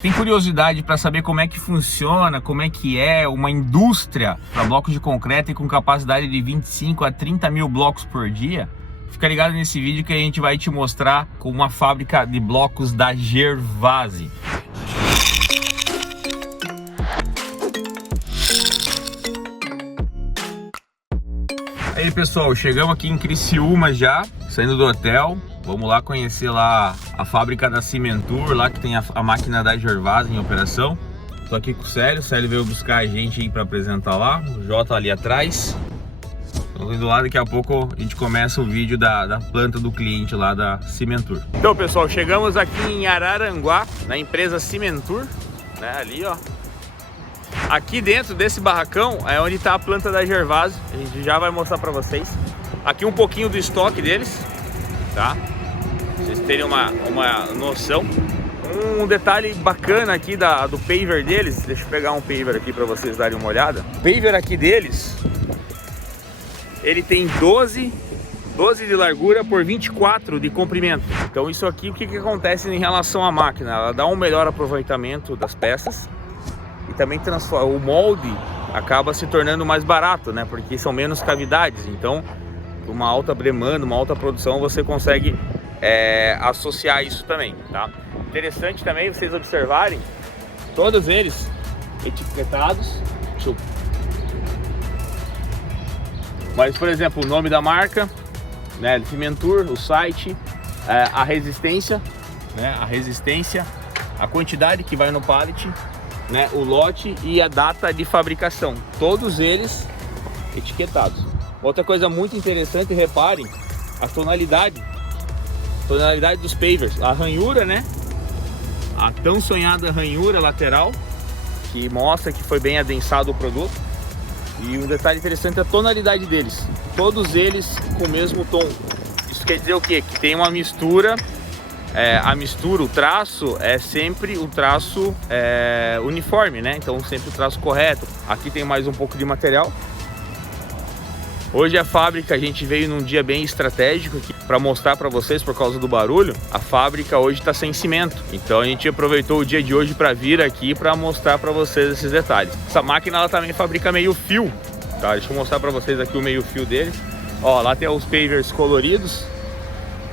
Tem curiosidade para saber como é que funciona, como é que é uma indústria para blocos de concreto e com capacidade de 25 a 30 mil blocos por dia? Fica ligado nesse vídeo que a gente vai te mostrar com uma fábrica de blocos da Gervase. Aí pessoal, chegamos aqui em Criciúma já, saindo do hotel. Vamos lá conhecer lá a fábrica da Cimentur, lá que tem a máquina da Gervase em operação. Tô aqui com o Célio veio buscar a gente aí para apresentar lá, o Jota ali atrás. Estamos indo lá, daqui a pouco a gente começa o vídeo da planta do cliente lá da Cimentur. Então pessoal, chegamos aqui em Araranguá, na empresa Cimentur, né, ali ó. Aqui dentro desse barracão é onde está a planta da Gervase, a gente já vai mostrar para vocês. Aqui um pouquinho do estoque deles, tá? Pra vocês terem uma noção. Um detalhe bacana aqui do paver deles, deixa eu pegar um paver aqui para vocês darem uma olhada. O paver aqui deles, ele tem 12 de largura por 24 de comprimento. Então isso aqui, o que acontece em relação à máquina? Ela dá um melhor aproveitamento das peças e também transforma, o molde acaba se tornando mais barato, né? Porque são menos cavidades, então uma alta demanda, uma alta produção, você consegue associar isso também, tá? Interessante também vocês observarem todos eles etiquetados. Mas, por exemplo, o nome da marca, né, Cimentur, o site, a resistência, né, a quantidade que vai no pallet, né, o lote e a data de fabricação, todos eles etiquetados. Outra coisa muito interessante, reparem a tonalidade dos pavers, a ranhura, né, a tão sonhada ranhura lateral, que mostra que foi bem adensado o produto. E um detalhe interessante é a tonalidade deles, todos eles com o mesmo tom. Isso quer dizer o quê? Que tem uma mistura, o traço é sempre o traço uniforme, né? Então sempre o traço correto. Aqui tem mais um pouco de material. Hoje a fábrica, a gente veio num dia bem estratégico aqui para mostrar para vocês, por causa do barulho, a fábrica hoje está sem cimento. Então a gente aproveitou o dia de hoje para vir aqui para mostrar para vocês esses detalhes. Essa máquina ela também fabrica meio fio, tá? Deixa eu mostrar para vocês aqui o meio fio dele. Ó, lá tem os pavers coloridos.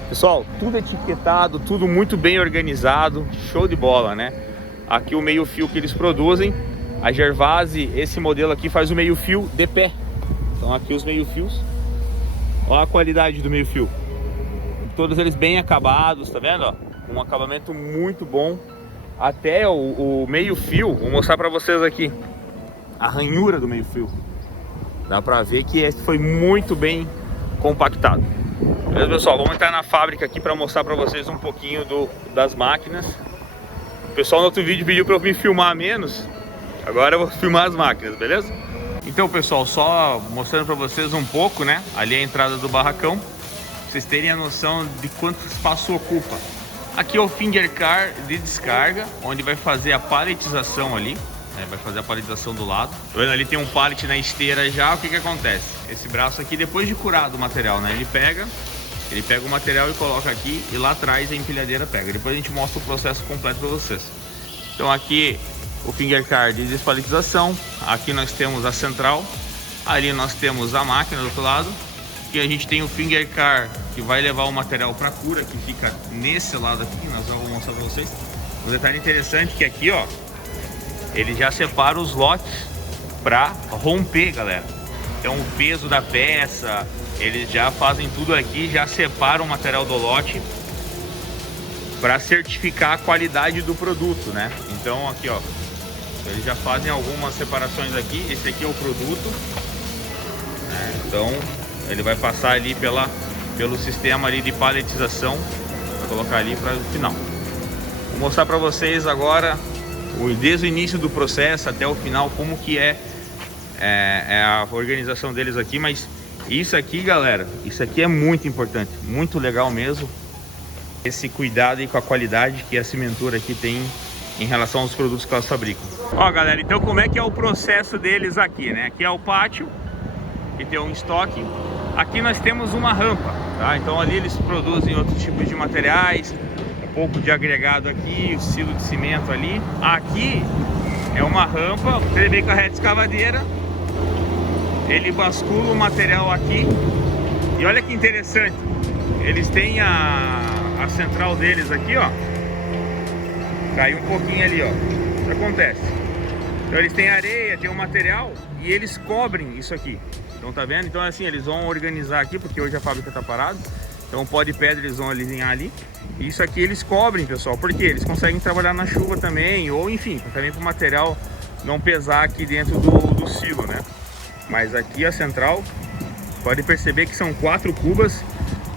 Pessoal, tudo etiquetado, tudo muito bem organizado, show de bola, né? Aqui o meio fio que eles produzem, a Gervase, esse modelo aqui faz o meio fio de pé. Então aqui os meio fios, olha a qualidade do meio fio, todos eles bem acabados, tá vendo? Ó? Um acabamento muito bom. Até o meio fio, vou mostrar para vocês aqui a ranhura do meio fio, dá para ver que foi muito bem compactado. Beleza, pessoal? Vamos entrar na fábrica aqui para mostrar para vocês um pouquinho das máquinas. O pessoal no outro vídeo pediu para eu me filmar menos, agora eu vou filmar as máquinas, beleza? Então pessoal, só mostrando para vocês um pouco, né? Ali é a entrada do barracão, pra vocês terem a noção de quanto espaço ocupa. Aqui é o finger car de descarga, onde vai fazer a paletização ali, né? Vai fazer a paletização do lado. Tá vendo? Ali tem um pallet na esteira já. O que acontece? Esse braço aqui, depois de curado o material, né? Ele pega o material e coloca aqui, e lá atrás a empilhadeira pega. Depois a gente mostra o processo completo para vocês. Então aqui o finger car de despaletização, aqui nós temos a central, ali nós temos a máquina do outro lado, e a gente tem o finger car que vai levar o material para cura, que fica nesse lado aqui, nós vamos mostrar para vocês. Um detalhe interessante que aqui, ó, ele já separa os lotes para romper, galera. Então o peso da peça, eles já fazem tudo aqui, já separam o material do lote para certificar a qualidade do produto, né? Então aqui, ó, eles já fazem algumas separações aqui. Esse aqui é o produto, né? Então ele vai passar ali pelo sistema ali de paletização, vai colocar ali para o final. Vou mostrar para vocês agora desde o início do processo até o final como que é a organização deles aqui. Mas isso aqui, galera, isso aqui é muito importante, muito legal mesmo, esse cuidado aí com a qualidade que a Cimentur aqui tem em relação aos produtos que elas fabricam. Ó galera, então como é que é o processo deles aqui, né? Aqui é o pátio, que tem um estoque. Aqui nós temos uma rampa, tá? Então ali eles produzem outros tipos de materiais. pouco de agregado aqui, o silo de cimento ali. Aqui é uma rampa, ele vem com a reta escavadeira, ele bascula o material aqui. E olha que interessante, eles têm a central deles aqui, ó. Caiu um pouquinho ali, ó. O que acontece? Então eles têm areia, tem o material e eles cobrem isso aqui. Então tá vendo? Então assim, eles vão organizar aqui, porque hoje a fábrica tá parada. Então o pó de pedra eles vão alinhar ali. E isso aqui eles cobrem, pessoal, porque eles conseguem trabalhar na chuva também, ou enfim, também para o material não pesar aqui dentro do silo, né? Mas aqui a central, pode perceber que são 4 cubas,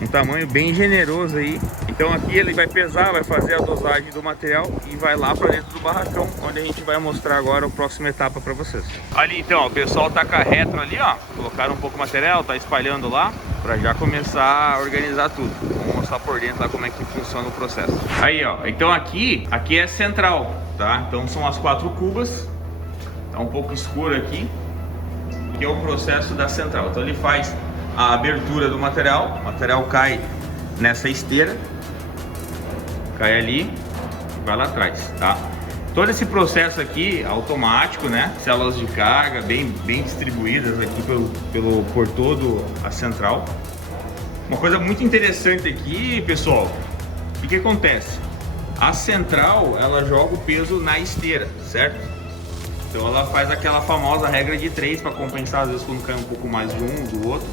um tamanho bem generoso aí. Então aqui ele vai pesar, vai fazer a dosagem do material e vai lá para dentro do barracão, onde a gente vai mostrar agora a próxima etapa para vocês. Ali então, ó, o pessoal tá com a retro ali, ó, colocaram um pouco de material, tá espalhando lá, para já começar a organizar tudo. Vamos mostrar por dentro lá como é que funciona o processo. Aí, ó, então aqui é central, tá? Então são as 4 cubas, tá um pouco escuro aqui, que é o processo da central. Então ele faz a abertura do material, o material cai nessa esteira, cai ali e vai lá atrás, tá? Todo esse processo aqui automático, né? Células de carga bem distribuídas aqui por todo a central. Uma coisa muito interessante aqui, pessoal, o que acontece? A central, ela joga o peso na esteira, certo? Então ela faz aquela famosa regra de 3 para compensar às vezes quando cai um pouco mais de um do outro.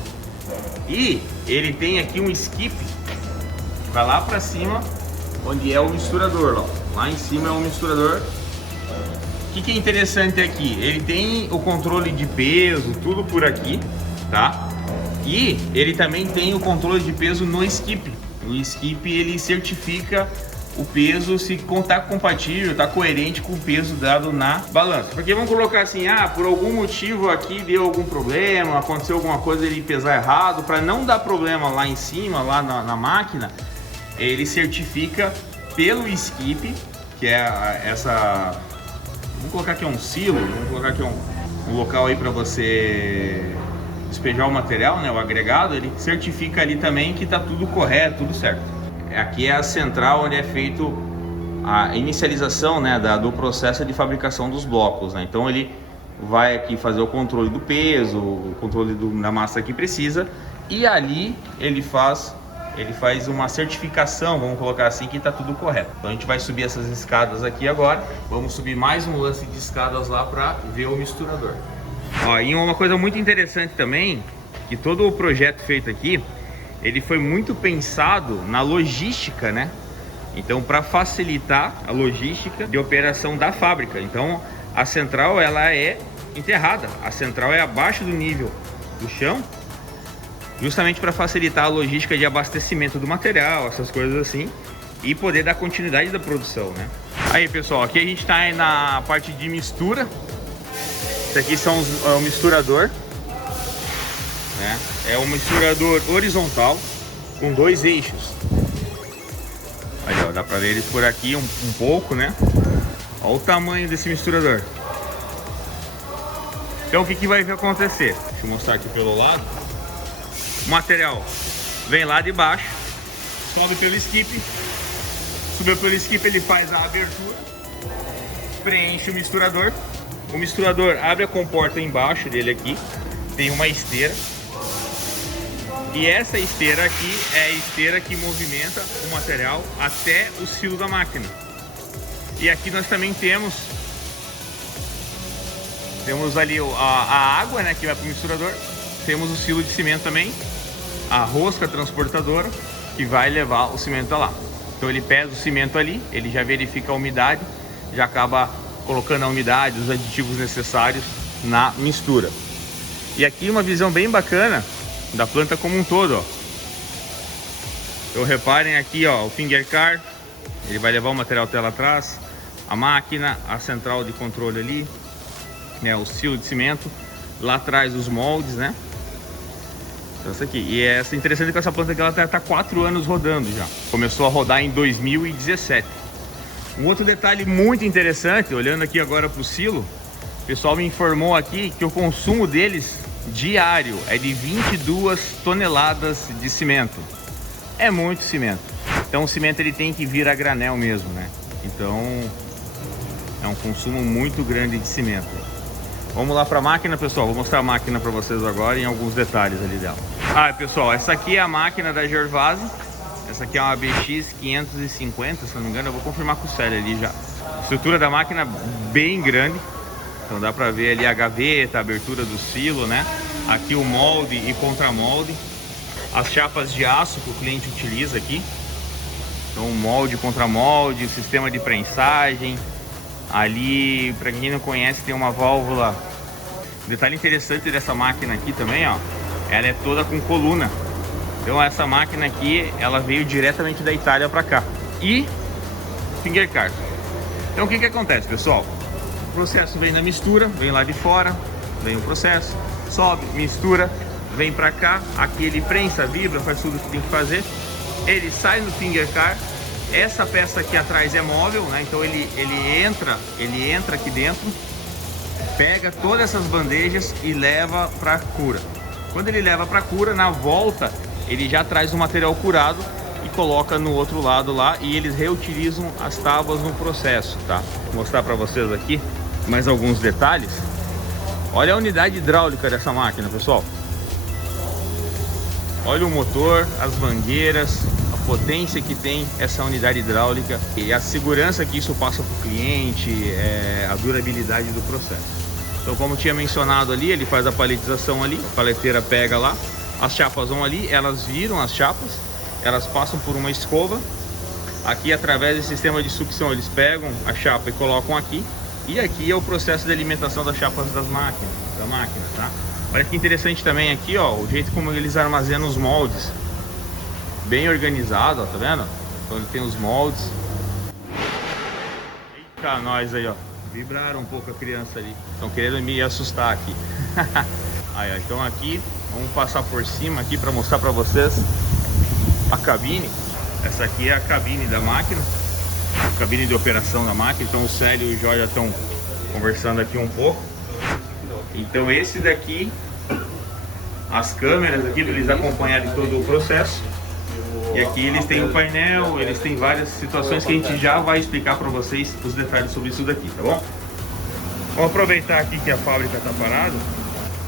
E ele tem aqui um skip, vai lá para cima, onde é o misturador, ó. Lá em cima é o misturador. O que é interessante aqui? Ele tem o controle de peso, tudo por aqui, tá? E ele também tem o controle de peso no skip. O skip ele certifica o peso se está compatível, está coerente com o peso dado na balança. Porque vamos colocar assim, por algum motivo aqui deu algum problema, aconteceu alguma coisa ele pesar errado, para não dar problema lá em cima, lá na máquina, ele certifica pelo skip, que é essa, vamos colocar aqui um silo, vamos colocar aqui um local aí para você despejar o material, né, o agregado, ele certifica ali também que está tudo correto, tudo certo. Aqui é a central onde é feito a inicialização, né, do processo de fabricação dos blocos, né? Então ele vai aqui fazer o controle do peso, o controle da massa que precisa, e ali ele faz uma certificação, vamos colocar assim, que está tudo correto. Então a gente vai subir essas escadas aqui agora, vamos subir mais um lance de escadas lá para ver o misturador. Ó, e uma coisa muito interessante também, que todo o projeto feito aqui, ele foi muito pensado na logística, né? Então, para facilitar a logística de operação da fábrica. Então, a central ela é enterrada, a central é abaixo do nível do chão, justamente para facilitar a logística de abastecimento do material, essas coisas assim, e poder dar continuidade da produção, né? Aí, pessoal, aqui a gente está na parte de mistura. Isso aqui são o misturador, né? É um misturador horizontal com 2 eixos. Aí, ó, dá para ver eles por aqui um pouco, né? Olha o tamanho desse misturador. Então o que vai acontecer? Deixa eu mostrar aqui pelo lado. O material vem lá de baixo, sobe pelo skip, subiu pelo skip, ele faz a abertura, preenche o misturador abre a comporta embaixo dele aqui, tem uma esteira, e essa esteira aqui é a esteira que movimenta o material até o silo da máquina. E aqui nós também temos ali a água, né, que vai para o misturador, temos o silo de cimento também, a rosca transportadora que vai levar o cimento lá. Então ele pesa o cimento ali, ele já verifica a umidade, já acaba colocando a umidade, os aditivos necessários na mistura. E aqui uma visão bem bacana da planta como um todo, ó. Então reparem aqui, ó, o finger car, ele vai levar o material até lá atrás, a máquina, a central de controle ali, né, o silo de cimento, lá atrás os moldes, né? Então essa aqui, e é interessante que essa planta que ela tá 4 anos rodando já, começou a rodar em 2017. Um outro detalhe muito interessante, olhando aqui agora para o silo, o pessoal me informou aqui que o consumo deles diário é de 22 toneladas de cimento. É muito cimento. Então o cimento ele tem que vir a granel mesmo, né? Então é um consumo muito grande de cimento. Vamos lá para a máquina, pessoal. Vou mostrar a máquina para vocês agora em alguns detalhes ali dela. Ah, pessoal, essa aqui é a máquina da Gervase. Essa aqui é uma BX 550, se não me engano. Eu vou confirmar com o Célio ali já. A estrutura da máquina bem grande. Então dá para ver ali a gaveta, a abertura do silo, né? Aqui o molde e contramolde. As chapas de aço que o cliente utiliza aqui. Então molde, contramolde, o sistema de prensagem. Ali, para quem não conhece, tem uma válvula. Detalhe interessante dessa máquina aqui também, ó, ela é toda com coluna. Então essa máquina aqui, ela veio diretamente da Itália para cá. E finger car. Então o que acontece, pessoal? O processo vem na mistura, vem lá de fora, vem o processo, sobe, mistura, vem para cá, aqui ele prensa, vibra, faz tudo o que tem que fazer. Ele sai no finger car. Essa peça aqui atrás é móvel, né? Então ele entra aqui dentro, pega todas essas bandejas e leva para cura. Quando ele leva para cura, na volta ele já traz o material curado e coloca no outro lado lá, e eles reutilizam as tábuas no processo, tá? Vou mostrar para vocês aqui mais alguns detalhes. Olha a unidade hidráulica dessa máquina, pessoal. Olha o motor, as mangueiras, potência que tem essa unidade hidráulica e a segurança que isso passa para o cliente, a durabilidade do processo. Então, como tinha mencionado ali, ele faz a paletização ali, a paleteira pega lá, as chapas vão ali, elas viram as chapas, elas passam por uma escova, aqui através do sistema de sucção eles pegam a chapa e colocam aqui, e aqui é o processo de alimentação das chapas da máquina, tá? Olha que interessante também aqui, ó, o jeito como eles armazenam os moldes. Bem organizado, ó, tá vendo? Então ele tem os moldes. Eita, nós aí, ó. Vibraram um pouco a criança ali. Estão querendo me assustar aqui. Aí, ó, então aqui, vamos passar por cima aqui para mostrar para vocês a cabine. Essa aqui é a cabine da máquina. A cabine de operação da máquina. Então o Célio e o Jorge já estão conversando aqui um pouco. Então esse daqui, as câmeras aqui para eles acompanharem todo o processo. E aqui eles têm o painel, eles têm várias situações que a gente já vai explicar para vocês os detalhes sobre isso daqui, tá bom? Vamos aproveitar aqui que a fábrica está parada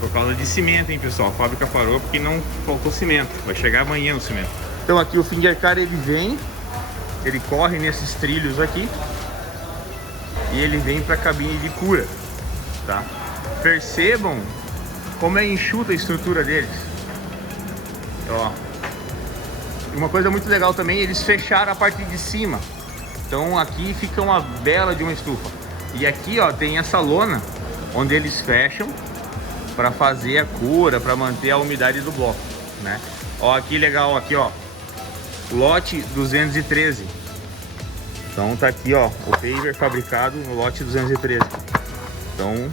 por causa de cimento, hein, pessoal? A fábrica parou porque não faltou cimento, vai chegar amanhã o cimento. Então aqui o finger car ele vem, ele corre nesses trilhos aqui e ele vem para a cabine de cura, tá? Percebam como é enxuta a estrutura deles, ó. Uma coisa muito legal também, eles fecharam a parte de cima. Então aqui fica uma bela de uma estufa. E aqui, ó, tem essa lona onde eles fecham para fazer a cura, para manter a umidade do bloco, né? Ó, aqui legal, aqui, ó, lote 213. Então tá aqui, ó, o paver fabricado no lote 213. Então,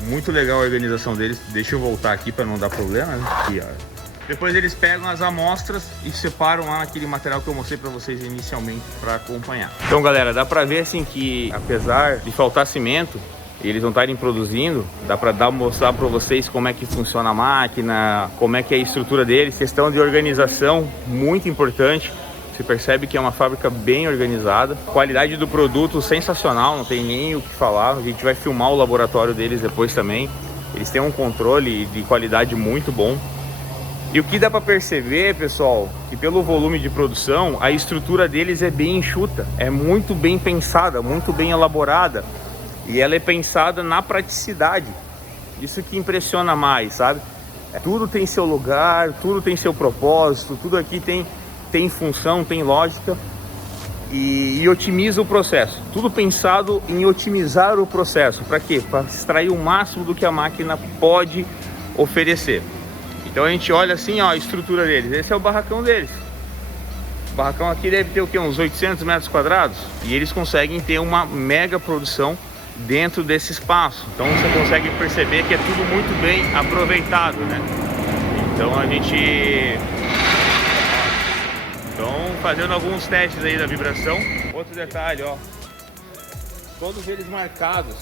muito legal a organização deles. Deixa eu voltar aqui para não dar problema, né? Aqui, ó. Depois eles pegam as amostras e separam lá naquele material que eu mostrei para vocês inicialmente para acompanhar. Então, galera, dá para ver assim que apesar de faltar cimento, eles não estarem produzindo, dá para mostrar para vocês como é que funciona a máquina, como é que é a estrutura deles. Questão de organização muito importante. Você percebe que é uma fábrica bem organizada. Qualidade do produto sensacional, não tem nem o que falar. A gente vai filmar o laboratório deles depois também. Eles têm um controle de qualidade muito bom. E o que dá para perceber, pessoal, que pelo volume de produção, a estrutura deles é bem enxuta, é muito bem pensada, muito bem elaborada, e ela é pensada na praticidade. Isso que impressiona mais, sabe? Tudo tem seu lugar, tudo tem seu propósito, tudo aqui tem função, tem lógica e otimiza o processo. Tudo pensado em otimizar o processo. Para quê? Para extrair o máximo do que a máquina pode oferecer. Então a gente olha assim, ó, a estrutura deles. Esse é o barracão deles. O barracão aqui deve ter o quê? Uns 800 metros quadrados. E eles conseguem ter uma mega produção dentro desse espaço. Então você consegue perceber que é tudo muito bem aproveitado, né? Então a gente... Então fazendo alguns testes aí da vibração. Outro detalhe, ó. Todos eles marcados.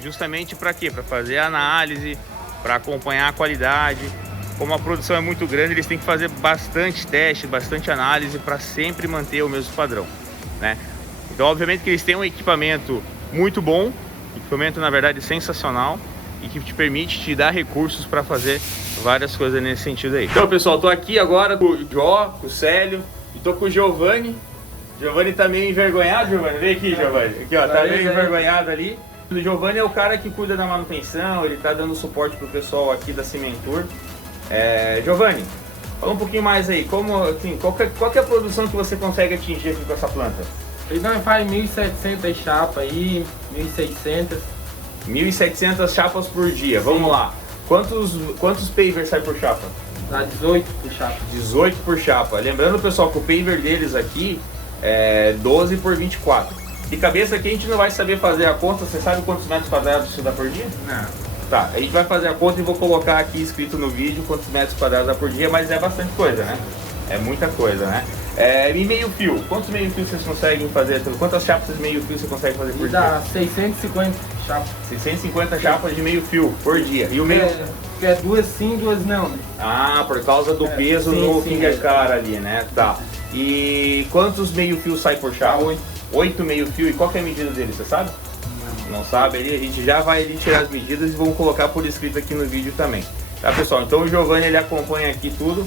Justamente para quê? Para fazer a análise, para acompanhar a qualidade. como a produção é muito grande, eles têm que fazer bastante teste, bastante análise para sempre manter o mesmo padrão, né? Então, obviamente que eles têm um equipamento muito bom, equipamento na verdade sensacional e que te permite te dar recursos para fazer várias coisas nesse sentido aí. Então, pessoal, tô aqui agora com o Jó, com o Célio e tô com o Giovanni. Giovanni tá meio envergonhado, Giovanni. Vem aqui, Giovanni. Aqui, ó, tá meio envergonhado ali. O Giovanni é o cara que cuida da manutenção, ele tá dando suporte pro pessoal aqui da Cimentur. Giovanni, fala um pouquinho mais aí, como, assim, qual que é a produção que você consegue atingir aqui com essa planta? Ele não faz 1.700 chapas aí, 1.600. 1.700 chapas por dia, vamos lá. Quantos pavers sai por chapa? Dá 18 por chapa. 18 por chapa. Lembrando, pessoal, que o paver deles aqui é 12 por 24. De cabeça aqui a gente não vai saber fazer a conta. Você sabe quantos metros quadrados isso dá por dia? Não. Tá, a gente vai fazer a conta e vou colocar aqui escrito no vídeo quantos metros quadrados dá por dia, mas é bastante coisa, né? É muita coisa, né? E meio fio, quantos meio fios vocês conseguem fazer? Quantas chapas de meio fio você consegue fazer por dia? Dá 650 chapas. 650 chapas de meio fio por dia. E o meio... É duas sim, duas não. Ah, por causa do peso no finger car ali, né? Tá. E quantos meio fios sai por chapa? 8 meio fio. E qual que é a medida dele, você sabe? Não sabe? Ali a gente já vai ali tirar as medidas e vamos colocar por escrito aqui no vídeo também. Tá, pessoal? Então o Giovanni, ele acompanha aqui tudo.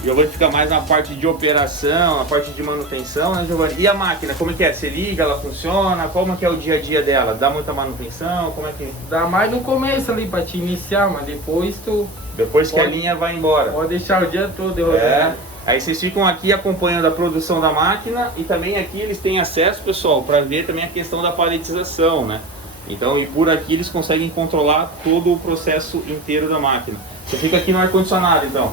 O Giovanni fica mais na parte de operação, na parte de manutenção, né, Giovanni? E a máquina, como é que é? Você liga, ela funciona? Como é que é o dia a dia dela? Dá muita manutenção? Como é que... Dá mais no começo ali pra te iniciar, mas depois tu... Depois que a linha vai embora. Pode deixar o dia todo rodando. Aí vocês ficam aqui acompanhando a produção da máquina e também aqui eles têm acesso, pessoal, para ver também a questão da paletização, né? Então, e por aqui eles conseguem controlar todo o processo inteiro da máquina. Você fica aqui no ar-condicionado, então?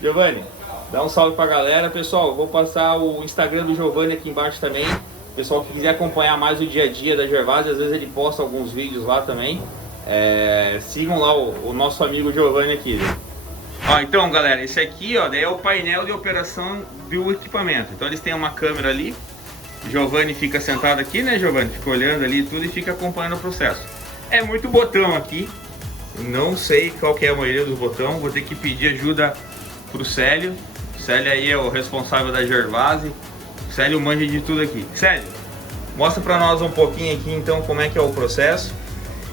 Giovanni, dá um salve pra galera. Pessoal, eu vou passar o Instagram do Giovanni aqui embaixo também. Pessoal que quiser acompanhar mais o dia a dia da Gervásio, às vezes ele posta alguns vídeos lá também. Sigam lá o nosso amigo Giovanni aqui. Ó, então, galera, esse aqui, ó, daí é o painel de operação do equipamento. Então eles têm uma câmera ali. O Giovanni fica sentado aqui, né, Giovanni? Fica olhando ali tudo e fica acompanhando o processo. É muito botão aqui. Não sei qual que é a maioria dos botões. Vou ter que pedir ajuda pro Célio. O Célio aí é o responsável da Gervásio. O Célio manja de tudo aqui. Célio, mostra pra nós um pouquinho aqui então como é que é o processo.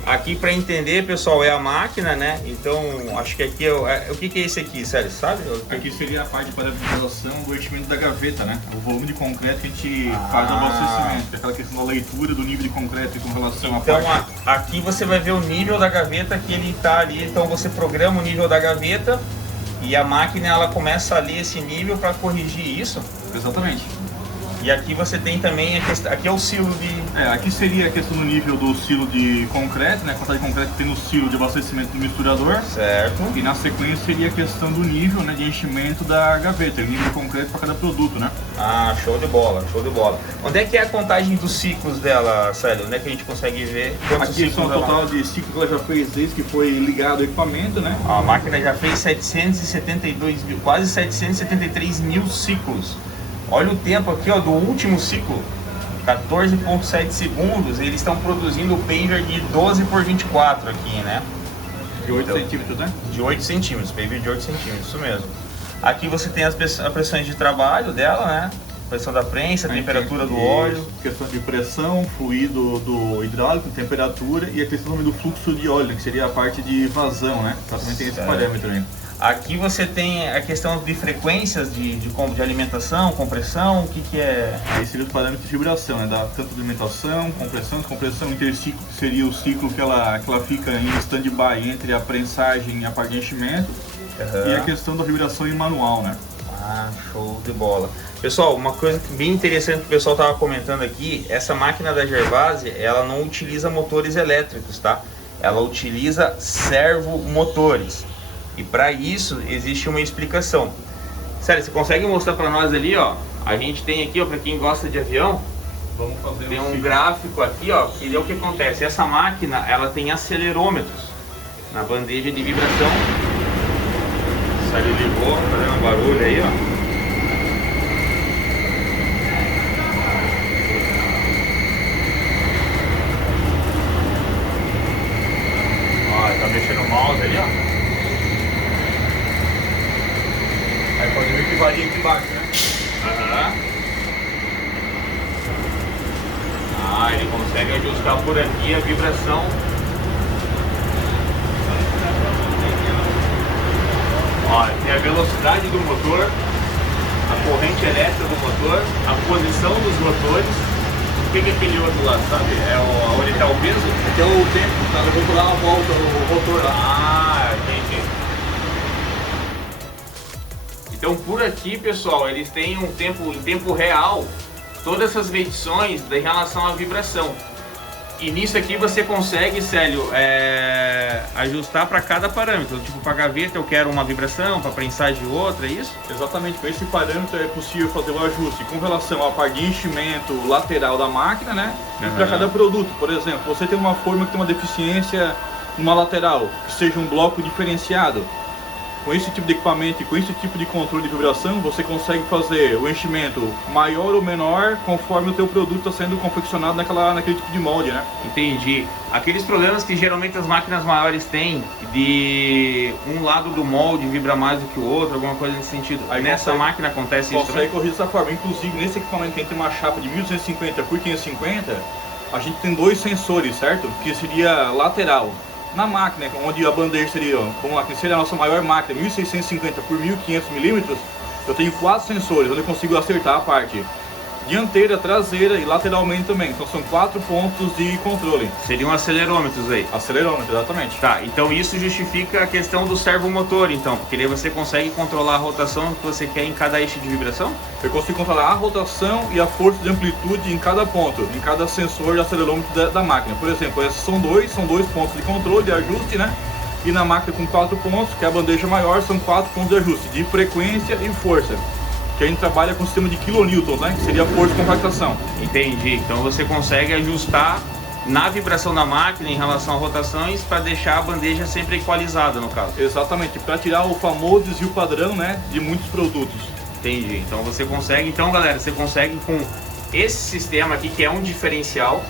Aqui para entender, pessoal, é a máquina, né? Então, acho que aqui o que é esse aqui, Célio, sabe? Aqui seria a parte de parametrização do enchimento da gaveta, né? O volume de concreto que a gente faz no abastecimento, aquela questão da leitura do nível de concreto com relação à parte... Então, aqui você vai ver o nível da gaveta que ele está ali. Então, você programa o nível da gaveta e a máquina ela começa a ler esse nível para corrigir isso. Exatamente. E aqui você tem também, aqui é o silo de... aqui seria a questão do nível do silo de concreto, né? A quantidade de concreto que tem no silo de abastecimento do misturador. Certo. E na sequência seria a questão do nível, né, de enchimento da gaveta, o nível de concreto para cada produto, né? Ah, show de bola, show de bola. Onde é que é a contagem dos ciclos dela, Célio? Onde é que a gente consegue ver quantos aqui ciclos são o total de ciclos que ela já fez desde que foi ligado o equipamento, né? A máquina já fez 772 mil, quase 773 mil ciclos. Olha o tempo aqui, ó, do último ciclo, 14,7 segundos. Eles estão produzindo o paver de 12 por 24 aqui, né? De 8 centímetros, né? De 8 centímetros, paver de 8 centímetros, isso mesmo. Aqui você tem as pressões de trabalho dela, né? Pressão da prensa, temperatura do óleo. Questão de pressão, fluido do hidráulico, temperatura e a questão também do fluxo de óleo, que seria a parte de vazão, né? Então também tem esse parâmetro aí. Aqui você tem a questão de frequências de alimentação, compressão, o que é? Aí seria os parâmetros de vibração, né? Da tanto de alimentação, compressão, interciclo, que seria o ciclo que ela fica em stand-by entre a prensagem e a parte de enchimento. E a questão da vibração em manual, né? Ah, show de bola. Pessoal, uma coisa bem interessante que o pessoal estava comentando aqui, essa máquina da Gervásio, ela não utiliza motores elétricos, tá? Ela utiliza servomotores. E para isso existe uma explicação. Sério, você consegue mostrar para nós ali, ó? A gente tem aqui, ó, para quem gosta de avião, vamos fazer tem um gráfico aqui, ó, que é o que acontece. Essa máquina, ela tem acelerômetros na bandeja de vibração. Sério, ligou, fazendo um barulho aí, ó. Ó, tá mexendo o mouse ali, ó. varia aqui embaixo, né? Ah, ele consegue ajustar por aqui a vibração. Ó, tem a velocidade do motor, a corrente elétrica do motor, a posição dos rotores. O que é aquele outro lá, sabe? É onde está o peso? Aqui é o tempo, tá? Eu vou dar uma volta o rotor lá. Ah, entendi. Então por aqui, pessoal, eles têm um tempo em tempo real, todas essas medições em relação à vibração. E nisso aqui você consegue, Célio, ajustar para cada parâmetro. Tipo, para gaveta eu quero uma vibração, para prensagem outra, é isso? Exatamente, com esse parâmetro é possível fazer o ajuste com relação à parte de enchimento lateral da máquina, né? E para cada produto, por exemplo, você tem uma forma que tem uma deficiência numa lateral, que seja um bloco diferenciado. Com esse tipo de equipamento e com esse tipo de controle de vibração, você consegue fazer o enchimento maior ou menor conforme o teu produto está sendo confeccionado naquele tipo de molde, né? Entendi. Aqueles problemas que geralmente as máquinas maiores têm, de um lado do molde vibra mais do que o outro, alguma coisa nesse sentido. Aí nessa máquina acontece isso também? Consegue corrigir dessa forma. Inclusive, nesse equipamento que a gente tem uma chapa de 1250 por 550, a gente tem dois sensores, certo? Que seria lateral. Na máquina, onde a bandeja seria, vamos lá, que seria a nossa maior máquina, 1650 por 1500 milímetros, eu tenho 4 sensores, onde eu consigo acertar a parte dianteira, traseira e lateralmente também. Então são 4 pontos de controle. Seriam acelerômetros aí? Acelerômetro, exatamente. Tá, então isso justifica a questão do servomotor, então, porque daí você consegue controlar a rotação que você quer em cada eixo de vibração? Eu consigo controlar a rotação e a força de amplitude em cada ponto, em cada sensor de acelerômetro da máquina. Por exemplo, esses são dois pontos de controle, de ajuste, né? E na máquina com 4 pontos, que é a bandeja maior, são 4 pontos de ajuste, de frequência e força. Que a gente trabalha com o sistema de kilonewtons, né? Que seria a força de compactação. Entendi. Então você consegue ajustar na vibração da máquina em relação a rotações para deixar a bandeja sempre equalizada, no caso. Exatamente, para tirar o famoso desvio padrão, né? De muitos produtos. Entendi. Então você consegue, galera, você consegue com esse sistema aqui, que é um diferencial,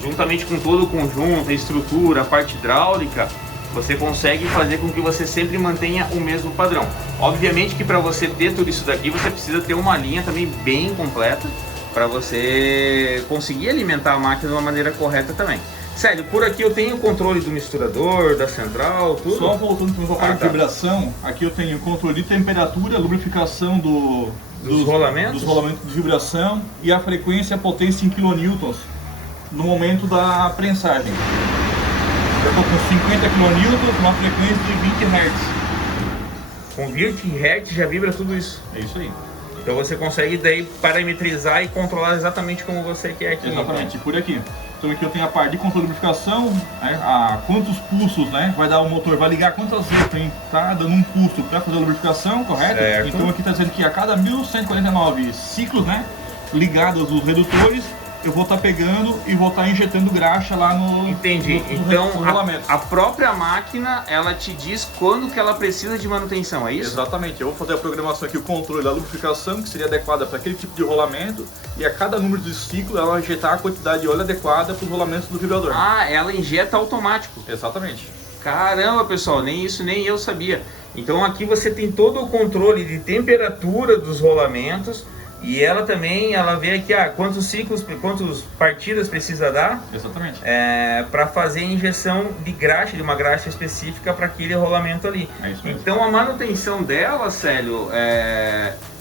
juntamente com todo o conjunto, a estrutura, a parte hidráulica, você consegue fazer com que você sempre mantenha o mesmo padrão. Obviamente que para você ter tudo isso daqui, você precisa ter uma linha também bem completa para você conseguir alimentar a máquina de uma maneira correta também. Célio, por aqui eu tenho o controle do misturador, da central, tudo. Só voltando para a parte de vibração, aqui eu tenho o controle de temperatura, lubrificação dos rolamentos de vibração e a frequência e a potência em kilonewtons no momento da prensagem. Eu estou com 50 kN, uma frequência de 20 Hz. Com 20 Hz já vibra tudo isso? É isso aí. Então você consegue daí parametrizar e controlar exatamente como você quer aqui. Exatamente, por aqui. Então aqui eu tenho a parte de controle de lubrificação, né, quantos pulsos, né, vai dar o motor, vai ligar quantas vezes tem, tá dando um pulso para fazer a lubrificação, correto? Certo. Então aqui está dizendo que a cada 1149 ciclos, né, ligados os redutores, eu vou estar pegando e vou estar injetando graxa lá no... Entendi. Então a própria máquina, ela te diz quando que ela precisa de manutenção, é isso? Exatamente. Eu vou fazer a programação aqui, o controle da lubrificação, que seria adequada para aquele tipo de rolamento, e a cada número de ciclo ela injetar a quantidade de óleo adequada para os rolamentos do vibrador. Ah, ela injeta automático. Exatamente. Caramba, pessoal, nem isso nem eu sabia. Então aqui você tem todo o controle de temperatura dos rolamentos. E ela também, ela vê aqui quantos ciclos, quantas partidas precisa dar. Exatamente. Para fazer a injeção de graxa, de uma graxa específica para aquele rolamento ali. É isso mesmo. Então a manutenção dela, Célio,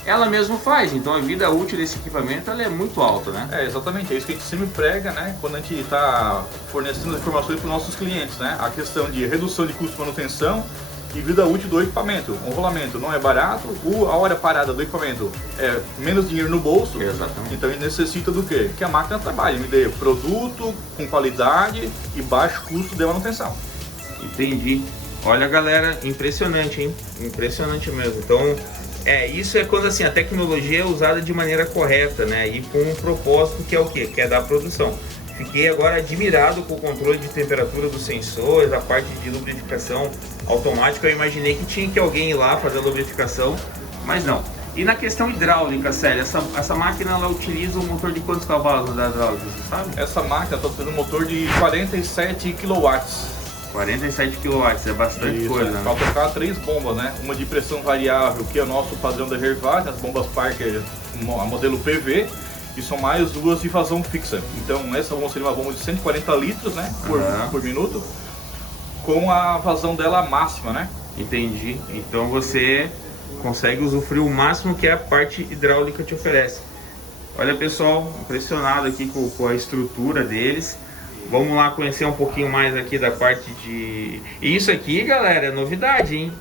ela mesma faz. Então a vida útil desse equipamento ela é muito alta, né? Exatamente. É isso que a gente sempre prega, né? Quando a gente está fornecendo as informações para os nossos clientes, né? A questão de redução de custo de manutenção e vida útil do equipamento. Um rolamento não é barato, a hora parada do equipamento é menos dinheiro no bolso. Exatamente. Então ele necessita do quê? Que a máquina trabalhe, me dê produto com qualidade e baixo custo de manutenção. Entendi. Olha, galera, impressionante, hein? Impressionante mesmo. Então, isso é quando assim a tecnologia é usada de maneira correta, né? E com um propósito que é o quê? Que é dar produção. Fiquei agora admirado com o controle de temperatura dos sensores, a parte de lubrificação automática. Eu imaginei que tinha que alguém ir lá fazer a lubrificação, mas não. E na questão hidráulica, Célio, essa máquina ela utiliza um motor de quantos cavalos da hidráulica, você sabe? Essa máquina está usando um motor de 47 kW. 47 kW, é bastante coisa, né? Para tocar 3 bombas, né? Uma de pressão variável, que é o nosso padrão da Hervas, as bombas Parker, a modelo PV, e são mais 2 de vazão fixa. Então essa bomba seria uma bomba de 140 litros, né? Por minuto, com a vazão dela máxima, né? Entendi. Então você consegue usufruir o máximo que a parte hidráulica te oferece. Olha, pessoal, impressionado aqui com a estrutura deles. Vamos lá conhecer um pouquinho mais aqui da parte de... E isso aqui, galera, é novidade, hein?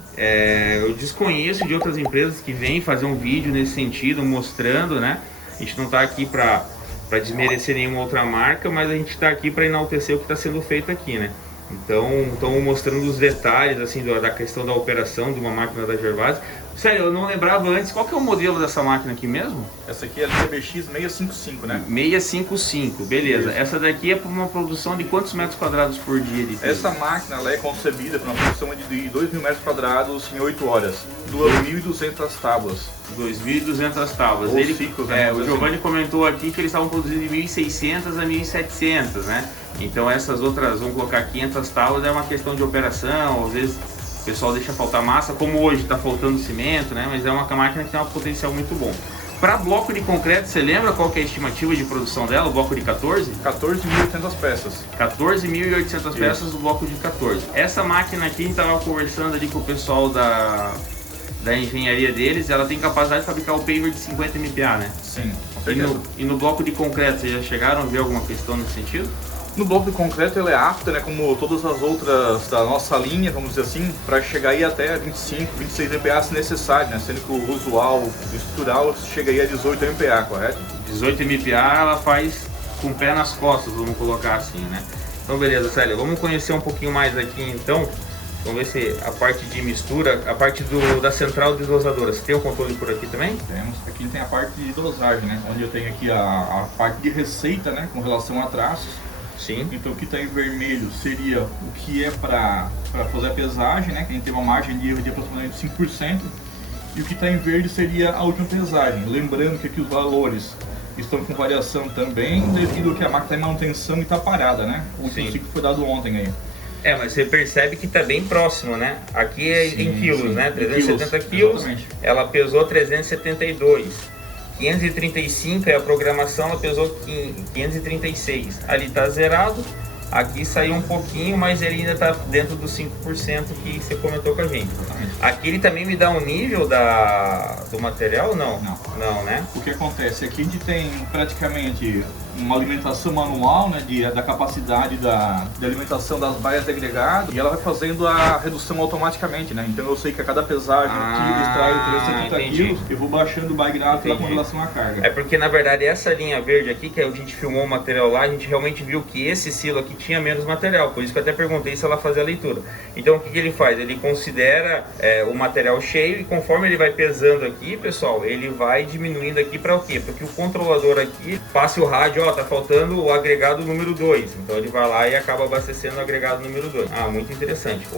Eu desconheço de outras empresas que vêm fazer um vídeo nesse sentido, mostrando, né? A gente não está aqui para desmerecer nenhuma outra marca, mas a gente está aqui para enaltecer o que está sendo feito aqui, né? Então, estão mostrando os detalhes assim da questão da operação de uma máquina da Hervas. Sério, eu não lembrava antes, qual que é o modelo dessa máquina aqui mesmo? Essa aqui é a LBX 655, né? 655, beleza. Isso. Essa daqui é para uma produção de quantos metros quadrados por dia? Essa máquina ela é concebida para uma produção de 2.000 metros quadrados em 8 horas. 2.200 tábuas. 2.200 tábuas. Ele, ciclos, né? O Giovanni comentou aqui que eles estavam produzindo de 1.600 a 1.700, né? Então essas outras, vamos colocar 500 tábuas, é uma questão de operação, às vezes o pessoal deixa faltar massa, como hoje está faltando cimento, né? Mas é uma máquina que tem um potencial muito bom. Para bloco de concreto, você lembra qual que é a estimativa de produção dela, o bloco de 14? 14.800 peças. 14.800 peças do bloco de 14. Essa máquina aqui, a gente estava conversando ali com o pessoal da engenharia deles, ela tem capacidade de fabricar o paver de 50 MPa, né? Sim, com certeza. E no bloco de concreto, vocês já chegaram a ver alguma questão nesse sentido? No bloco de concreto ela é apta, né, como todas as outras da nossa linha, vamos dizer assim, para chegar aí até 25, 26 MPa se necessário, né, sendo que o usual, o estrutural, chega aí a 18 MPa, correto? 18 MPa ela faz com o pé nas costas, vamos colocar assim, né? Então beleza, Célia, vamos conhecer um pouquinho mais aqui então. Vamos ver se a parte de mistura, a parte da central de dosadora, você tem o controle por aqui também? Temos, aqui tem a parte de dosagem, né, onde eu tenho aqui a parte de receita, né, com relação a traços. Sim. Então o que está em vermelho seria o que é para fazer a pesagem, né? Que a gente tem uma margem de erro de aproximadamente 5%. E o que está em verde seria a última pesagem. Lembrando que aqui os valores estão com variação também, devido ao que a máquina está em manutenção e está parada, né? O último ciclo foi dado ontem aí. Mas você percebe que está bem próximo, né? Aqui é em quilos, né? 370 quilos, exatamente. Ela pesou 372. 535 é a programação, ela pesou 536. Ali está zerado, aqui saiu um pouquinho, mas ele ainda está dentro dos 5% que você comentou com a gente. Aqui ele também me dá um nível do material ou não? Não, né? O que acontece? Aqui a gente tem praticamente uma alimentação manual, né, da capacidade da alimentação das baias de agregado, e ela vai fazendo a redução automaticamente, né? Então eu sei que a cada pesagem aqui extrai 370 quilos, eu vou baixando o baia gráfico com relação à carga. É porque na verdade essa linha verde aqui, que a gente filmou o material lá, a gente realmente viu que esse silo aqui tinha menos material, por isso que eu até perguntei se ela fazia a leitura. Então o que ele faz? Ele considera o material cheio, e conforme ele vai pesando aqui, pessoal, ele vai diminuindo aqui para o quê? Para que o controlador aqui passe o rádio, ó, tá faltando o agregado número 2, então ele vai lá e acaba abastecendo o agregado número 2. Muito interessante.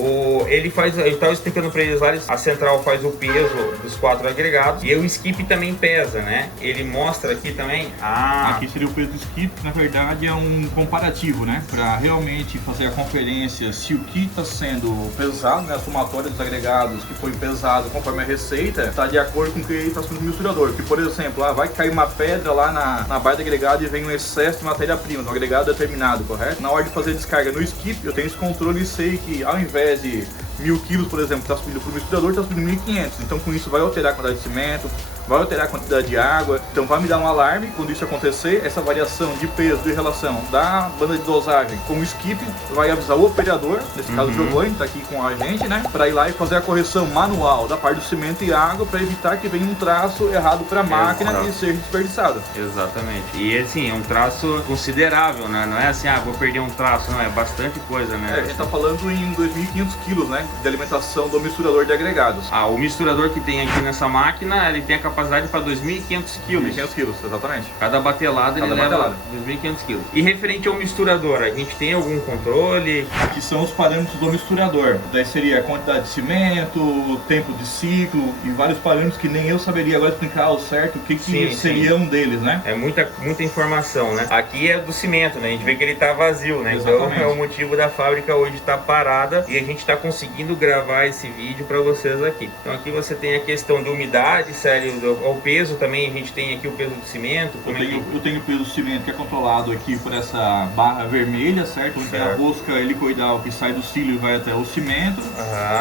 Ele estava explicando para eles lá, a central faz o peso dos 4 agregados, e o skip também pesa, né? Ele mostra aqui também. Aqui seria o peso do skip, que na verdade é um comparativo, né? Para realmente fazer a conferência se o que está sendo pesado, né? A somatória dos agregados que foi pesado conforme a receita, está de acordo com o que está sendo no misturador. Porque, por exemplo, vai cair uma pedra lá na baia de agregado e vem um excesso de matéria-prima, do agregado determinado, correto? Na hora de fazer a descarga no skip, eu tenho esse controle e sei que ao invés de 1.000 quilos, por exemplo, está subindo para o misturador, está subindo 1.500. Então com isso vai alterar a quantidade de cimento, vai alterar a quantidade de água, então vai me dar um alarme quando isso acontecer. Essa variação de peso em relação da banda de dosagem com o skip vai avisar o operador, nesse caso o Giovanni está aqui com a gente, né, para ir lá e fazer a correção manual da parte do cimento e água, para evitar que venha um traço errado para a máquina e seja desperdiçado. Exatamente. E assim, é um traço considerável, né? Não é assim, vou perder um traço, não, é bastante coisa, né? A gente está falando em 2.500 quilos, né, de alimentação do misturador de agregados. O misturador que tem aqui nessa máquina, ele tem a capacidade para 2.500 kg. 1.500 quilos, exatamente. Cada batelada ele leva 2.500 kg. E referente ao misturador, a gente tem algum controle? Aqui são os parâmetros do misturador. Daí seria a quantidade de cimento, tempo de ciclo e vários parâmetros que nem eu saberia agora explicar ao certo o que seria um deles, né? É muita informação, né? Aqui é do cimento, né? A gente vê que ele tá vazio, né? Exatamente. Então é o motivo da fábrica hoje estar parada e a gente está conseguindo gravar esse vídeo para vocês aqui. Então aqui você tem a questão de umidade, sério, o peso também, a gente tem aqui o peso do cimento. Eu tenho o peso do cimento que é controlado aqui por essa barra vermelha, certo? Onde tem a rosca helicoidal que sai do cílio e vai até o cimento.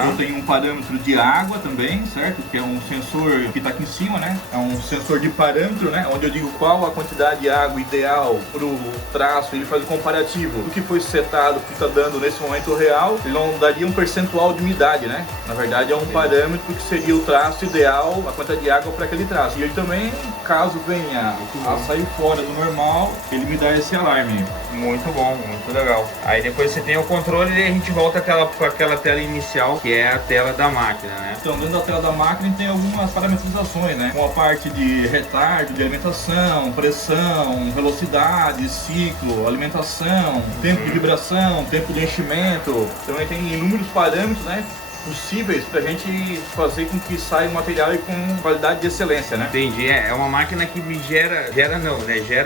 Eu tenho um parâmetro de água também, certo? Que é um sensor que está aqui em cima, né? É um sensor de parâmetro, né? Onde eu digo qual a quantidade de água ideal para o traço, ele faz o comparativo do que foi setado, que está dando nesse momento real, ele não daria um percentual de umidade, né? Na verdade é um parâmetro que seria o traço ideal, a quantidade de água para aquele traço. E ele também, caso venha a sair fora do normal, ele me dá esse alarme. Muito bom, muito legal. Aí depois você tem o controle e a gente volta com aquela tela inicial, que é a tela da máquina, né? Então dentro da tela da máquina tem algumas parametrizações, né? Com a parte de retardo, de alimentação, pressão, velocidade, ciclo, alimentação, tempo de vibração, tempo de enchimento. Também tem inúmeros parâmetros, né, possíveis para a gente fazer com que saia um material com qualidade de excelência, né? Entendi, é uma máquina que me gera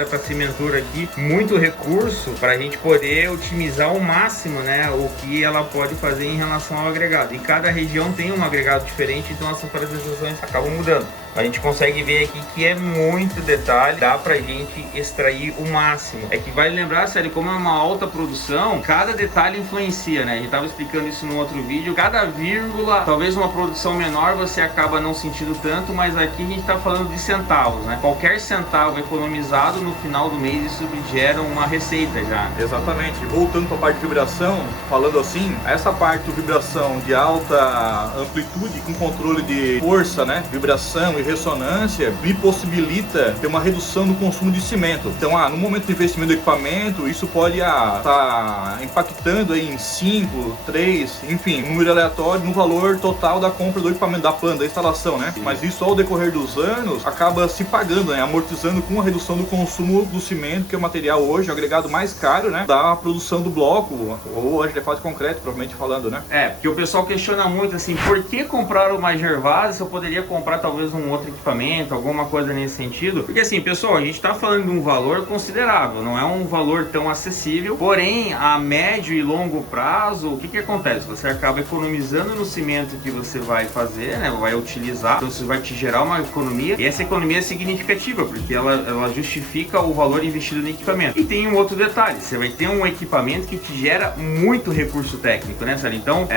para a cimentura aqui muito recurso para a gente poder otimizar ao máximo, né, o que ela pode fazer em relação ao agregado. E cada região tem um agregado diferente, então essas parametrizações acabam mudando. A gente consegue ver aqui que é muito detalhe, dá pra gente extrair o máximo. É que vale lembrar, sério, como é uma alta produção, cada detalhe influencia, né? A gente tava explicando isso no outro vídeo, cada vírgula, talvez uma produção menor você acaba não sentindo tanto, mas aqui a gente tá falando de centavos, né? Qualquer centavo economizado no final do mês, isso gera uma receita já. Exatamente. Voltando para a parte de vibração, falando assim, essa parte de vibração de alta amplitude com controle de força, né? Vibração e ressonância me possibilita ter uma redução no consumo de cimento. Então, no momento do investimento do equipamento, isso pode estar impactando aí em 5, 3, enfim, um número aleatório no valor total da compra do equipamento, da planta, da instalação, né? Mas isso ao decorrer dos anos acaba se pagando, né? Amortizando com a redução do consumo do cimento, que é o material hoje, o agregado mais caro, né? Da produção do bloco, ou argilefate concreto, provavelmente falando, né? Porque o pessoal questiona muito assim, por que comprar uma Gervase se eu poderia comprar talvez um outro equipamento, alguma coisa nesse sentido? Porque assim, pessoal, a gente está falando de um valor considerável, não é um valor tão acessível, porém a médio e longo prazo, o que acontece? Você acaba economizando no cimento que você vai fazer, né? Vai utilizar, então isso vai te gerar uma economia, e essa economia é significativa, porque ela justifica o valor investido no equipamento. E tem um outro detalhe, você vai ter um equipamento que te gera muito recurso técnico, né, Sérgio? Então,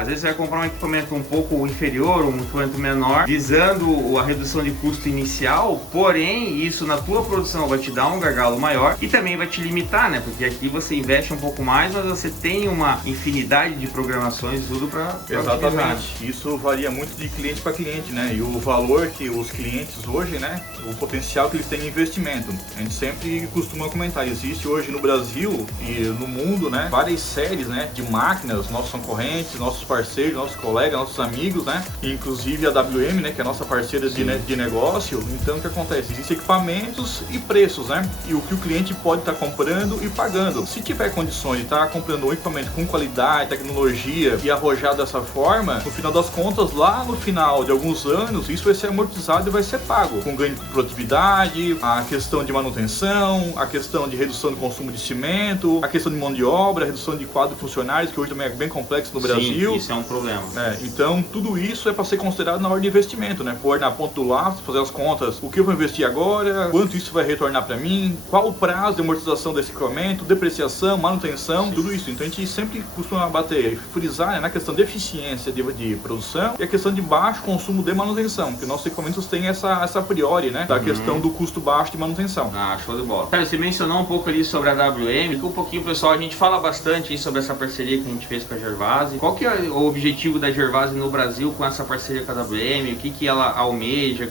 às vezes você vai comprar um equipamento um pouco inferior, um equipamento menor, visando a redução de custo inicial, porém isso na tua produção vai te dar um gargalo maior e também vai te limitar, né? Porque aqui você investe um pouco mais, mas você tem uma infinidade de programações e tudo para exatamente. Isso varia muito de cliente para cliente, né? E o valor que os clientes hoje, né? O potencial que eles têm em investimento. A gente sempre costuma comentar, existe hoje no Brasil e no mundo, né? Várias séries, né? De máquinas, nossos concorrentes, nossos parceiros, nossos colegas, nossos amigos, né? Inclusive a WM, né? Que é a nossa parceira de negócio. Então o que acontece? Existem equipamentos e preços, né? E o que o cliente pode estar comprando e pagando. Se tiver condições de estar comprando um equipamento com qualidade, tecnologia e arrojado dessa forma, no final das contas, lá no final de alguns anos, isso vai ser amortizado e vai ser pago. Com ganho de produtividade, a questão de manutenção, a questão de redução do consumo de cimento, a questão de mão de obra, a redução de quadro de funcionários, que hoje também é bem complexo no Brasil. Sim, isso é um problema. Então, tudo isso é para ser considerado na hora de investimento, né? Pôr na ponta do lápis, fazer as contas, o que eu vou investir agora, quanto isso vai retornar para mim, qual o prazo de amortização desse equipamento, depreciação, manutenção, tudo isso. Então a gente sempre costuma bater, frisar, né, na questão de eficiência de produção e a questão de baixo consumo de manutenção, porque nossos equipamentos têm essa a priori, né, da questão do custo baixo de manutenção. Show de bola. Cara, você mencionou um pouco ali sobre a WM, um pouquinho, pessoal, a gente fala bastante aí sobre essa parceria que a gente fez com a Gervase. Qual que é o objetivo da Gervase no Brasil com essa parceria com a WM? O que ela almeja?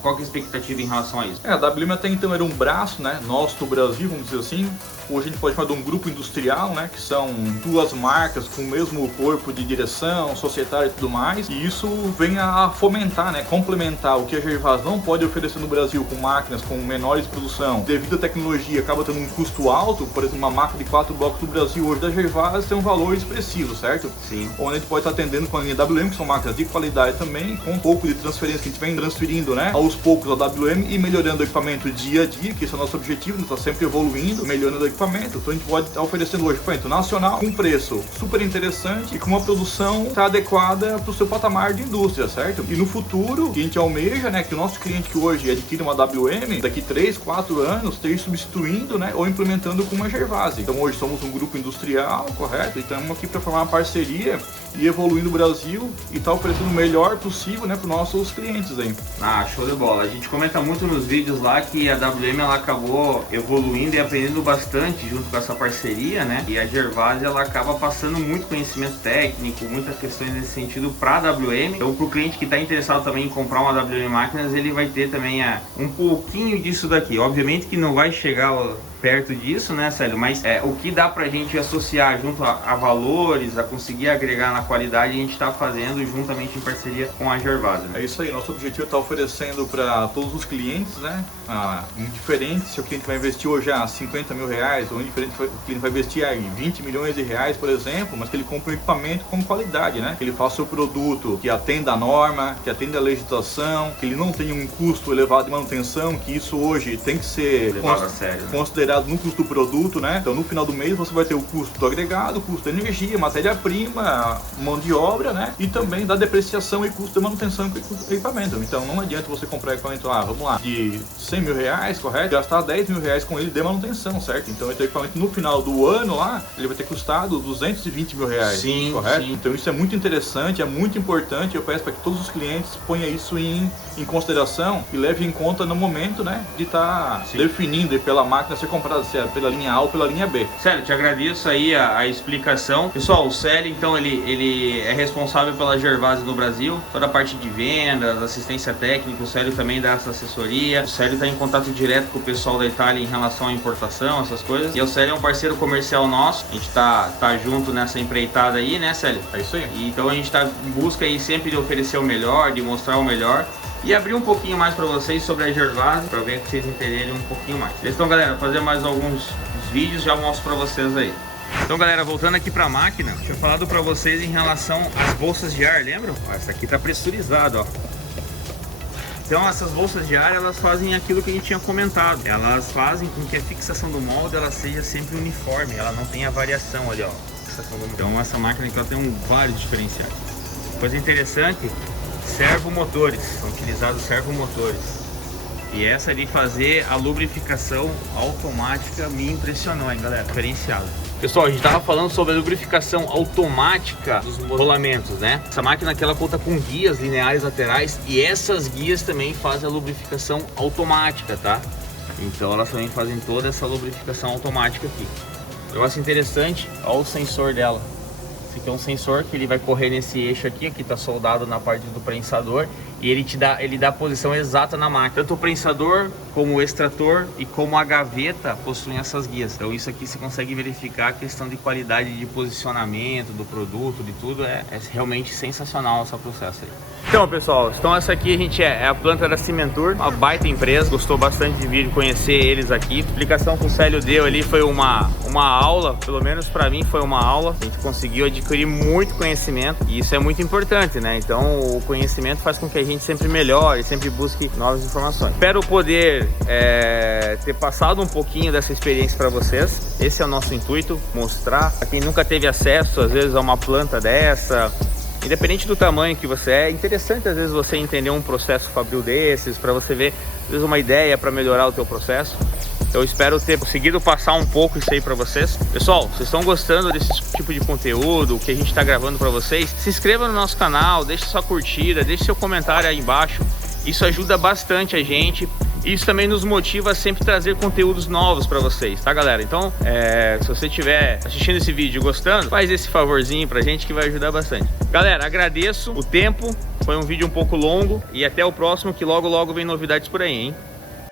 Qual que é a expectativa em relação a isso? A WM até então era um braço, né, nosso do Brasil, vamos dizer assim. Hoje a gente pode falar de um grupo industrial, né, que são 2 marcas com o mesmo corpo de direção, societário e tudo mais. E isso vem a fomentar, né, complementar o que a Gervás não pode oferecer no Brasil com máquinas com menores de produção. Devido à tecnologia, acaba tendo um custo alto. Por exemplo, uma máquina de 4 blocos do Brasil hoje da Gervás tem um valor expressivo, certo? Sim. Onde a gente pode estar atendendo com a linha WM, que são máquinas de qualidade também, com um pouco de transferência que a gente vem transferindo, né, aos poucos a WM e melhorando o equipamento dia a dia, que esse é o nosso objetivo, a gente está sempre evoluindo, melhorando o equipamento. Então a gente pode estar oferecendo hoje equipamento nacional com preço super interessante e com uma produção que está adequada para o seu patamar de indústria, certo? E no futuro, que a gente almeja, né, que o nosso cliente que hoje adquire uma WM, daqui 3, 4 anos, esteja substituindo, né, ou implementando com uma Gervás. Então hoje somos um grupo industrial, correto? E estamos aqui para formar uma parceria e evoluir no Brasil e estar oferecendo o melhor possível, né, para os nossos clientes aí. Ah, show de bola. A gente comenta muito nos vídeos lá que a WM ela acabou evoluindo e aprendendo bastante junto com essa parceria, né? E a Gervás ela acaba passando muito conhecimento técnico, muitas questões nesse sentido para a WM. Então, para o cliente que está interessado também em comprar uma WM Máquinas, ele vai ter também um pouquinho disso daqui. Obviamente que não vai chegar perto disso, né, Célio? Mas o que dá pra gente associar junto a valores, a conseguir agregar na qualidade, a gente tá fazendo juntamente em parceria com a Gervás, né? É isso aí, nosso objetivo é estar oferecendo para todos os clientes, né? Indiferente se o cliente vai investir hoje 50 mil reais, ou indiferente se o cliente vai investir 20 milhões de reais, por exemplo, mas que ele compre um equipamento com qualidade, né? Que ele faça o produto que atenda a norma, que atenda a legislação, que ele não tenha um custo elevado de manutenção, que isso hoje tem que ser levado a sério, né? Considerado no custo do produto, né? Então no final do mês você vai ter o custo do agregado, o custo da energia, matéria-prima, mão de obra, né? E também da depreciação e custo de manutenção do equipamento. Então não adianta você comprar equipamento vamos lá, de 100 mil reais, correto? Gastar 10 mil reais com ele de manutenção, certo? Então esse equipamento no final do ano lá, ele vai ter custado 220 mil reais, sim, correto? Sim. Então isso é muito interessante, é muito importante. Eu peço para que todos os clientes ponham isso em consideração e levem em conta no momento, né? De estar definindo pela máquina ser comprada, se é pela linha A ou pela linha B. Célio, te agradeço aí a explicação. Pessoal, o Célio, então, ele é responsável pela Gervás no Brasil, toda a parte de vendas, assistência técnica. O Célio também dá essa assessoria. O Célio está em contato direto com o pessoal da Itália em relação à importação, essas coisas. E o Célio é um parceiro comercial nosso. A gente tá junto nessa empreitada aí, né, Célio? É isso aí. E então a gente tá em busca aí sempre de oferecer o melhor, de mostrar o melhor e abrir um pouquinho mais para vocês sobre a Gervás, para ver que vocês entenderem um pouquinho mais. Então, galera, fazer mais alguns vídeos, já mostro para vocês aí. Então, galera, voltando aqui para a máquina, tinha falado para vocês em relação às bolsas de ar, lembram? Essa aqui tá pressurizada, ó. Então essas bolsas de ar, elas fazem aquilo que a gente tinha comentado. Elas fazem com que a fixação do molde ela seja sempre uniforme, ela não tenha variação ali, ó. Então essa máquina aqui ela tem vários diferenciais. Coisa interessante, servomotores, são utilizados servomotores. E essa de fazer a lubrificação automática me impressionou, hein, galera? Diferenciado. Pessoal, a gente estava falando sobre a lubrificação automática dos rolamentos, né? Essa máquina aqui ela conta com guias lineares laterais e essas guias também fazem a lubrificação automática, tá? Então elas também fazem toda essa lubrificação automática aqui. Eu acho interessante, olha o sensor dela. Esse aqui é um sensor que ele vai correr nesse eixo aqui, que está soldado na parte do prensador, e ele dá a posição exata na máquina. Tanto o prensador, como o extrator e como a gaveta possuem essas guias. Então isso aqui você consegue verificar a questão de qualidade de posicionamento do produto, de tudo. É realmente sensacional esse processo aí. Então, pessoal, essa aqui a gente é a planta da Cimentur, uma baita empresa. Gostou bastante de vir conhecer eles aqui. A explicação que o Célio deu ali foi uma aula, pelo menos para mim foi uma aula. A gente conseguiu adquirir muito conhecimento e isso é muito importante, né? Então o conhecimento faz com que a gente sempre melhore, sempre busque novas informações. Espero poder ter passado um pouquinho dessa experiência para vocês. Esse é o nosso intuito, mostrar para quem nunca teve acesso às vezes a uma planta dessa. Independente do tamanho que você é interessante às vezes você entender um processo fabril desses, para você ver às vezes uma ideia para melhorar o teu processo. Eu espero ter conseguido passar um pouco isso aí para vocês. Pessoal, vocês estão gostando desse tipo de conteúdo que a gente está gravando para vocês? Se inscreva no nosso canal, deixe sua curtida, deixe seu comentário aí embaixo. Isso ajuda bastante a gente Isso também nos motiva a sempre trazer conteúdos novos para vocês, tá, galera? Então, se você estiver assistindo esse vídeo e gostando, faz esse favorzinho pra gente que vai ajudar bastante. Galera, agradeço o tempo, foi um vídeo um pouco longo e até o próximo, que logo logo vem novidades por aí, hein?